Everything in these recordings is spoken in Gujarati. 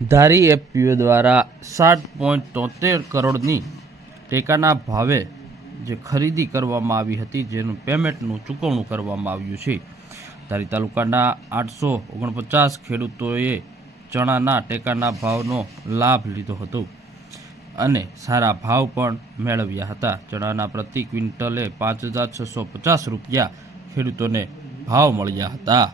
ધારી એફપીઓ દ્વારા 7.73 કરોડની ટેકાના ભાવે જે ખરીદી કરવામાં આવી હતી, જેનું પેમેન્ટનું ચૂકવણું કરવામાં આવ્યું છે। ધારી તાલુકાના 849 ખેડૂતોએ ચણાના ટેકાના ભાવનો લાભ લીધો હતો અને સારા ભાવ પણ મેળવ્યા હતા। ચણાના પ્રતિ ક્વિન્ટલે 5,650 રૂપિયા ખેડૂતોને ભાવ મળ્યા હતા।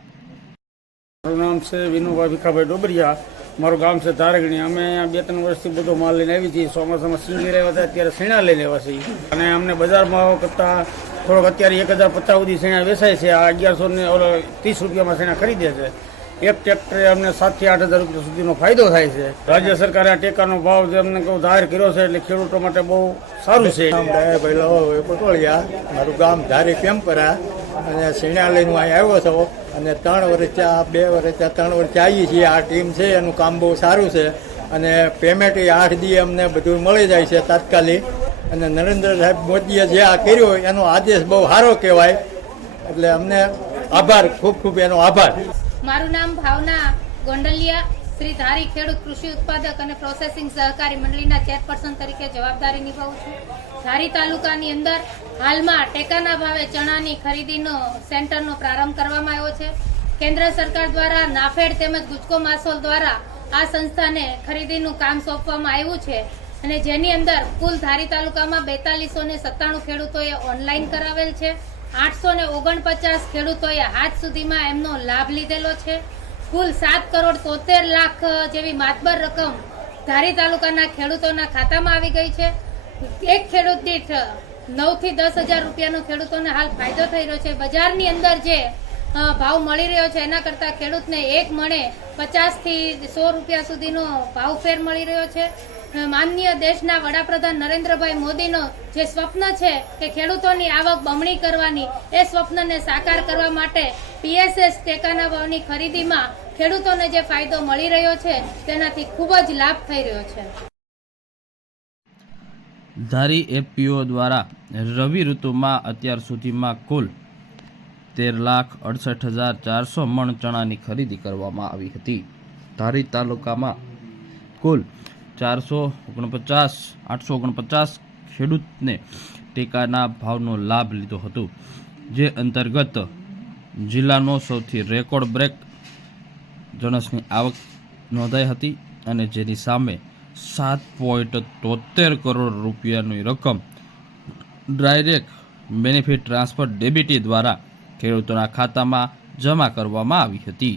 મારું નામ છે વિનુભાઈ ભીખાભાઈ ડોબરિયા। મારું ગામ છે ધારગણી। અમે અહીંયા 2-3 વર્ષથી બધો માલ લઈને આવી છીએ। ચોમાસામાં સિંગી લેવા હતા, અત્યારે શેણા લઈને આવ્યા છીએ અને અમને બજાર ભાવ કરતાં થોડોક અત્યારે 1,050 સુધી શેણા વેચાય છે। આ 1130 રૂપિયામાં શેણા ખરીદે છે। એક ટ્રેક્ટરે અમને 7,000 થી 8,000 રૂપિયા સુધીનો ફાયદો થાય છે। રાજ્ય સરકારે આ ટેકાનો ભાવ જે અમને જાહેર કર્યો છે, એટલે ખેડૂતો માટે બહુ સારું છે। મારું ગામ ધારી પેમ્પરા અને શેણા લઈને હું અહીં આવ્યો છું અને 3 વર્ષ 2 વર્ષ 3 વર્ષ આવીએ છીએ। આ ટીમ છે એનું કામ બહુ સારું છે અને પેમેન્ટ 8 દી અમને બધું મળી જાય છે તાત્કાલિક। અને નરેન્દ્ર સાહેબ મોદીએ જે આ કર્યો એનો આદેશ બહુ સારો કહેવાય, એટલે અમને આભાર, ખૂબ ખૂબ એનો આભાર। મારું નામ ભાવના ગોંડલિયા, શ્રી ધારી ખેડૂત કૃષિ ઉત્પાદક અને પ્રોસેસિંગ સહકારી મંડળીના ચેરપર્સન તરીકે જવાબદારી નિભાવું છું। ધારી તાલુકાની અંદર હાલમાં ટેકાના ભાવે ચણાની ખરીદીનો સેન્ટરનો પ્રારંભ કરવામાં આવ્યો છે। કેન્દ્ર સરકાર દ્વારા નાફેડ તેમજ ગુજકો માસોલ દ્વારા આ સંસ્થાને ખરીદીનું કામ સોંપવામાં આવ્યું છે અને જેની અંદર કુલ ધારી તાલુકામાં 4297 ખેડૂતોએ ઓનલાઈન કરાવેલ છે। 849 ખેડૂતોએ હાથ સુધીમાં એમનો લાભ લીધેલો છે। કુલ 7,73 લાખ જેવી માતબર રકમ ધારી તાલુકાના ખેડૂતોના ખાતામાં આવી ગઈ છે। એક ખેડૂત દીઠ 9 થી 10,000 રૂપિયાનો ખેડૂતોને હાલ ફાયદો થઈ રહ્યો છે। બજારની અંદર જે ભાવ મળી રહ્યો છે એના કરતાં ખેડૂતને એક મણે 50 થી 100 રૂપિયા સુધીનો ભાવ ફેર મળી રહ્યો છે। માનનીય દેશના વડાપ્રધાન નરેન્દ્રભાઈ મોદીનો જે સ્વપ્ન છે કે ખેડૂતોની આવક બમણી કરવાની, એ સ્વપ્નને સાકાર કરવા માટે પીએસએસ ટેકાના ભાવની ખરીદીમાં ખેડૂતોને જે ફાયદો મળી રહ્યો છે તેનાથી ખૂબ જ લાભ થઈ રહ્યો છે। ધારી એફપીઓ દ્વારા રવિ ઋતુમાં અત્યાર સુધીમાં કુલ 13,68,400 મણ ચણાની ખરીદી કરવામાં આવી હતી। ધારી તાલુકામાં કુલ 849 ખેડૂતને ટેકાના ભાવનો લાભ લીધો હતો, જે અંતર્ગત જિલ્લાનો સૌથી રેકોર્ડ બ્રેક જણસની આવક નોંધાઈ હતી અને જેની સામે 7.73 કરોડ રૂપિયાની રકમ ડાયરેક્ટ બેનિફિટ ટ્રાન્સફર ડેબિટી દ્વારા ખેડૂતોના ખાતામાં જમા કરવામાં આવી હતી।